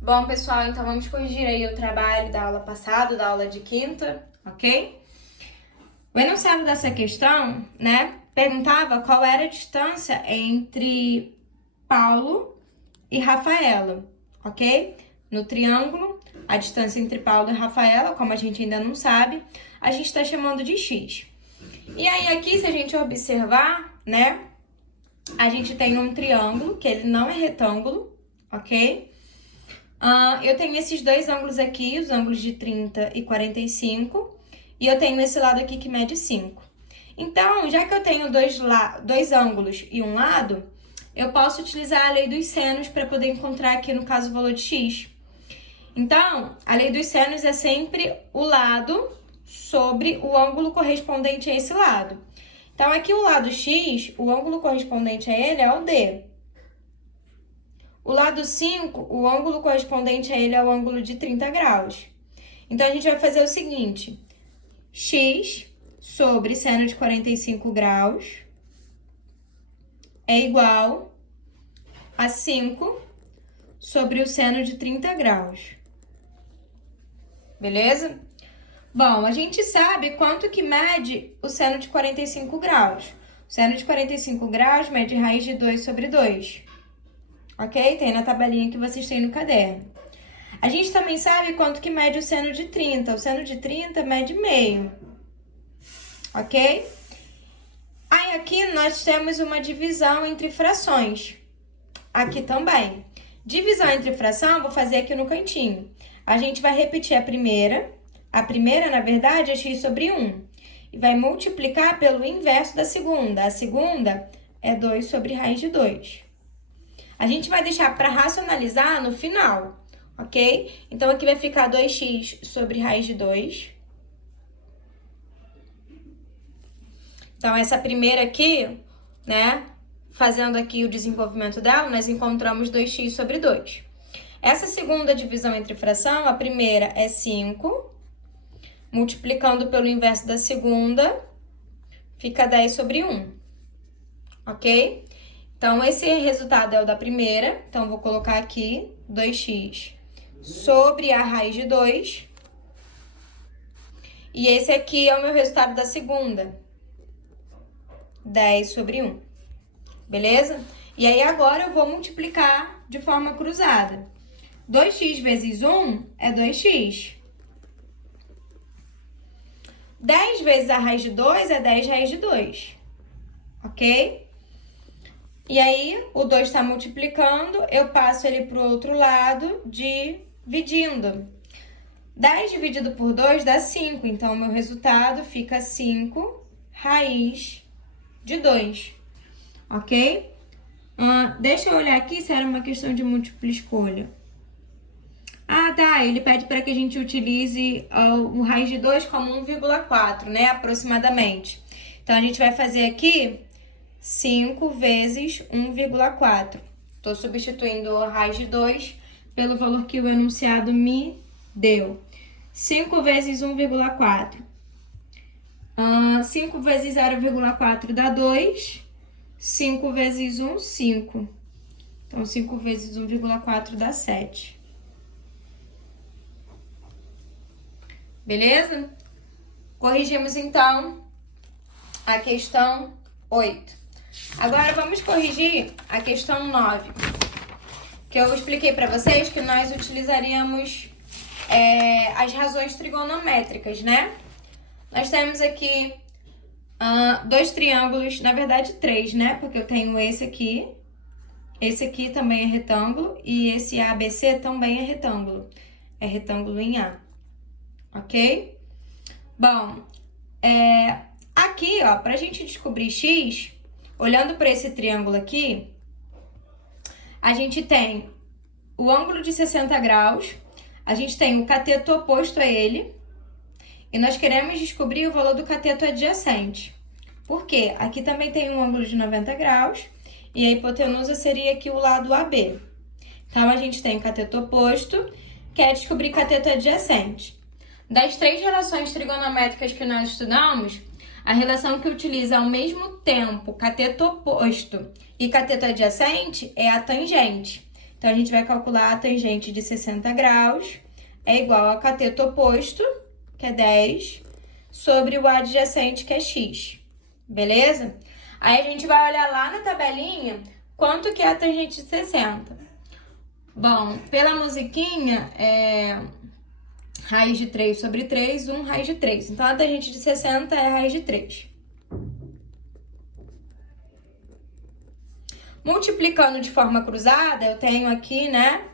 Bom, pessoal, então vamos corrigir aí o trabalho da aula passada, da aula de quinta, ok? O enunciado dessa questão, né, perguntava qual era a distância entre Paulo e Rafaela, ok? No triângulo, a distância entre Paulo e Rafaela, como a gente ainda não sabe, a gente está chamando de x. E aí aqui, se a gente observar, né, a gente tem um triângulo, que ele não é retângulo, ok? Eu tenho esses dois ângulos aqui, os ângulos de 30 e 45, e eu tenho esse lado aqui que mede 5. Então, já que eu tenho dois ângulos e um lado, eu posso utilizar a lei dos senos para poder encontrar aqui, no caso, o valor de x. Então, a lei dos senos é sempre o lado sobre o ângulo correspondente a esse lado. Então, aqui o lado x, o ângulo correspondente a ele é o D. O lado 5, o ângulo correspondente a ele é o ângulo de 30 graus. Então, a gente vai fazer o seguinte: x sobre seno de 45 graus é igual a 5 sobre o seno de 30 graus. Beleza? Bom, a gente sabe quanto que mede o seno de 45 graus. O seno de 45 graus mede raiz de 2 sobre 2. Ok? Tem na tabelinha que vocês têm no caderno. A gente também sabe quanto que mede o seno de 30. O seno de 30 mede meio. Ok? Aí aqui nós temos uma divisão entre frações. Aqui também. Divisão entre fração, vou fazer aqui no cantinho. A gente vai repetir a primeira. A primeira, na verdade, é x sobre 1. E vai multiplicar pelo inverso da segunda. A segunda é 2 sobre raiz de 2. A gente vai deixar para racionalizar no final, ok? Então, aqui vai ficar 2x sobre raiz de 2. Então, essa primeira aqui, né, fazendo aqui o desenvolvimento dela, nós encontramos 2x sobre 2. Essa segunda divisão entre fração, a primeira é 5, multiplicando pelo inverso da segunda, fica 10 sobre 1, ok? Então, esse resultado é o da primeira, então vou colocar aqui 2x sobre a raiz de 2. E esse aqui é o meu resultado da segunda, 10 sobre 1, beleza? E aí, agora eu vou multiplicar de forma cruzada. 2x vezes 1 é 2x. 10 vezes a raiz de 2 é 10 raiz de 2, ok? E aí, o 2 está multiplicando, eu passo ele para o outro lado, dividindo. 10 dividido por 2 dá 5, então o meu resultado fica 5 raiz de 2, ok? Deixa eu olhar aqui se era uma questão de múltipla escolha. Ah, tá, ele pede para que a gente utilize o raiz de 2 como 1,4, né, aproximadamente. Então, a gente vai fazer aqui 5 vezes 1,4. Estou substituindo a raiz de 2 pelo valor que o enunciado me deu. 5 vezes 1,4. 5 vezes 0,4 dá 2. 5 vezes 1, 5. Então, 5 vezes 1,4 dá 7. Beleza? Corrigimos, então, a questão 8. Agora, vamos corrigir a questão 9, que eu expliquei para vocês que nós utilizaríamos as razões trigonométricas, né? Nós temos aqui dois triângulos, na verdade 3, né? Porque eu tenho esse aqui também é retângulo, e esse ABC também é retângulo em A, ok? Bom, aqui, ó, pra gente descobrir x, olhando para esse triângulo aqui, a gente tem o ângulo de 60 graus, a gente tem o cateto oposto a ele, e nós queremos descobrir o valor do cateto adjacente. Por quê? Aqui também tem um ângulo de 90 graus, e a hipotenusa seria aqui o lado AB. Então, a gente tem o cateto oposto, quer descobrir cateto adjacente. Das 3 relações trigonométricas que nós estudamos, a relação que utiliza ao mesmo tempo cateto oposto e cateto adjacente é a tangente. Então, a gente vai calcular a tangente de 60 graus é igual a cateto oposto, que é 10, sobre o adjacente, que é x. Beleza? Aí, a gente vai olhar lá na tabelinha quanto que é a tangente de 60. Bom, pela musiquinha, raiz de 3 sobre 3, 1 raiz de 3. Então, a tangente de 60 é raiz de 3. Multiplicando de forma cruzada, eu tenho aqui, né,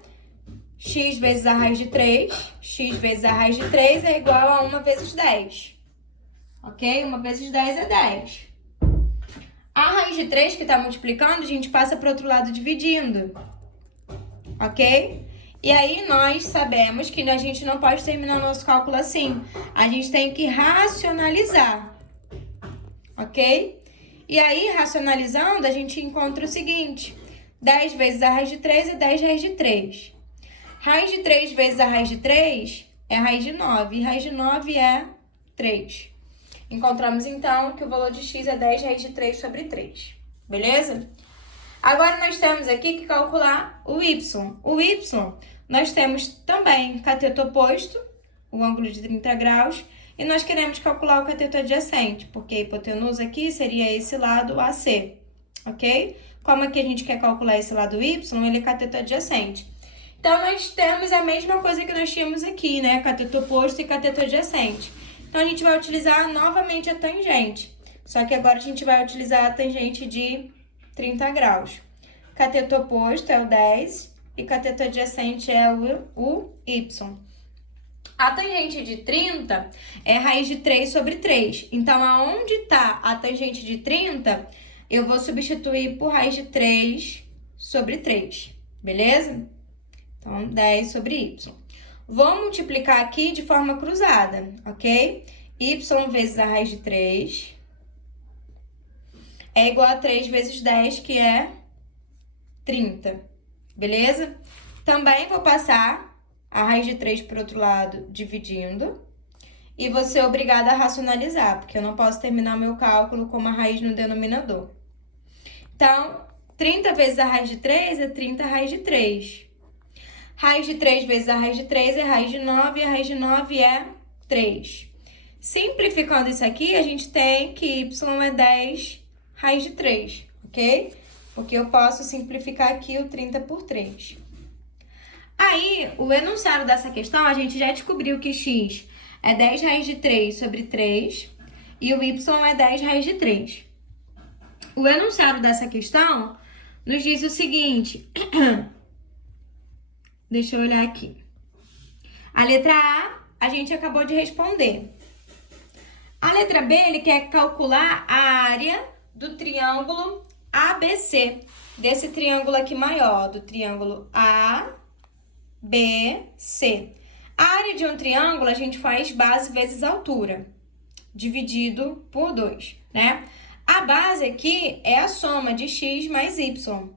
x vezes a raiz de 3. X vezes a raiz de 3 é igual a 1 vezes 10. Ok? 1 vezes 10 é 10. A raiz de 3 que está multiplicando, a gente passa para o outro lado dividindo. Ok? E aí, nós sabemos que a gente não pode terminar o nosso cálculo assim. A gente tem que racionalizar. Ok? E aí, racionalizando, a gente encontra o seguinte. 10 vezes a raiz de 3 é 10 raiz de 3. Raiz de 3 vezes a raiz de 3 é a raiz de 9. E raiz de 9 é 3. Encontramos, então, que o valor de x é 10 raiz de 3 sobre 3. Beleza? Agora, nós temos aqui que calcular o y. O y, nós temos também cateto oposto, o ângulo de 30 graus, e nós queremos calcular o cateto adjacente, porque a hipotenusa aqui seria esse lado AC, ok? Como aqui a gente quer calcular esse lado y, ele é cateto adjacente. Então, nós temos a mesma coisa que nós tínhamos aqui, né? Cateto oposto e cateto adjacente. Então, a gente vai utilizar novamente a tangente, só que agora a gente vai utilizar a tangente de 30 graus. Cateto oposto é o 10 e cateto adjacente é o y. A tangente de 30 é raiz de 3 sobre 3. Então, aonde está a tangente de 30, eu vou substituir por raiz de 3 sobre 3. Beleza? Então, 10 sobre y. Vou multiplicar aqui de forma cruzada, ok? Y vezes a raiz de 3 é igual a 3 vezes 10, que é 30. Beleza? Também vou passar a raiz de 3 para o outro lado, dividindo. E vou ser obrigada a racionalizar, porque eu não posso terminar o meu cálculo com uma raiz no denominador. Então, 30 vezes a raiz de 3 é 30 raiz de 3. Raiz de 3 vezes a raiz de 3 é raiz de 9, e a raiz de 9 é 3. Simplificando isso aqui, a gente tem que y é 10 raiz de 3, ok? Porque eu posso simplificar aqui o 30 por 3. Aí, o enunciado dessa questão, a gente já descobriu que x é 10 raiz de 3 sobre 3 e o y é 10 raiz de 3. O enunciado dessa questão nos diz o seguinte... Deixa eu olhar aqui. A letra A gente acabou de responder. A letra B, ele quer calcular a área do triângulo ABC. Desse triângulo aqui maior, do triângulo ABC. A área de um triângulo, a gente faz base vezes altura, dividido por 2, né? A base aqui é a soma de x mais y.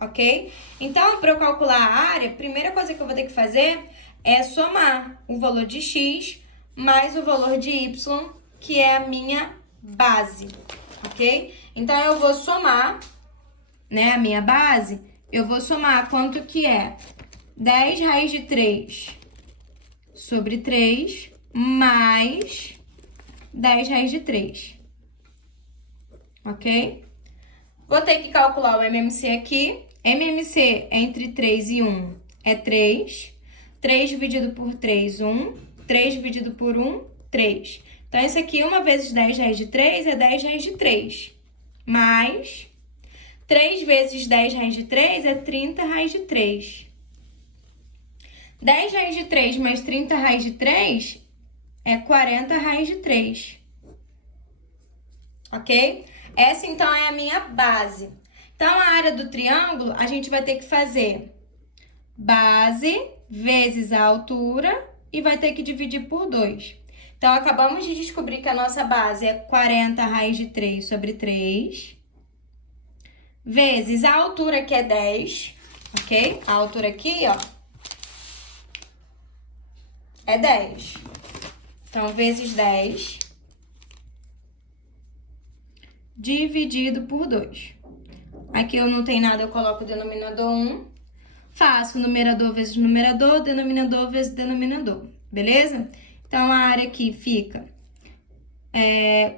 Ok? Então, para eu calcular a área, a primeira coisa que eu vou ter que fazer é somar o valor de x mais o valor de y, que é a minha base, ok? Então, eu vou somar, né, a minha base, eu vou somar quanto que é 10 raiz de 3 sobre 3 mais 10 raiz de 3, ok? Vou ter que calcular o MMC aqui. MMC entre 3 e 1 é 3. 3 dividido por 3, 1. 3 dividido por 1, 3. Então, isso aqui, 1 vezes 10 raiz de 3 é 10 raiz de 3. Mais 3 vezes 10 raiz de 3 é 30 raiz de 3. 10 raiz de 3 mais 30 raiz de 3 é 40 raiz de 3. Ok? Essa, então, é a minha base. Então, a área do triângulo, a gente vai ter que fazer base vezes a altura e vai ter que dividir por 2. Então, acabamos de descobrir que a nossa base é 40 raiz de 3 sobre 3, vezes a altura, que é 10, ok? A altura aqui, ó, é 10. Então, vezes 10, dividido por 2. Aqui eu não tenho nada, eu coloco o denominador 1. faço numerador vezes numerador, denominador vezes denominador, beleza? Então, a área aqui fica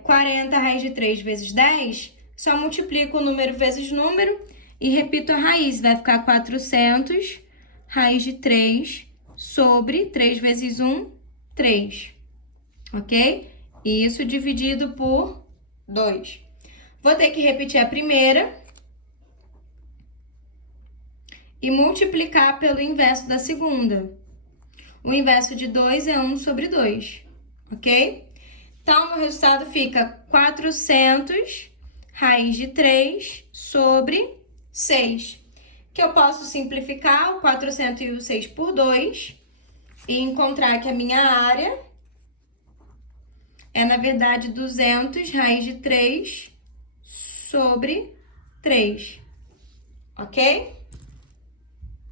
40 raiz de 3 vezes 10, só multiplico o número vezes número e repito a raiz, vai ficar 400 raiz de 3 sobre 3 vezes 1, 3, ok? Isso dividido por 2. Vou ter que repetir a primeira e multiplicar pelo inverso da segunda. O inverso de 2 é 1 sobre 2, ok? Então, meu resultado fica 400 raiz de 3 sobre 6, que eu posso simplificar o 400 e o 6 por 2 e encontrar que a minha área é, na verdade, 200 raiz de 3 sobre 3, ok?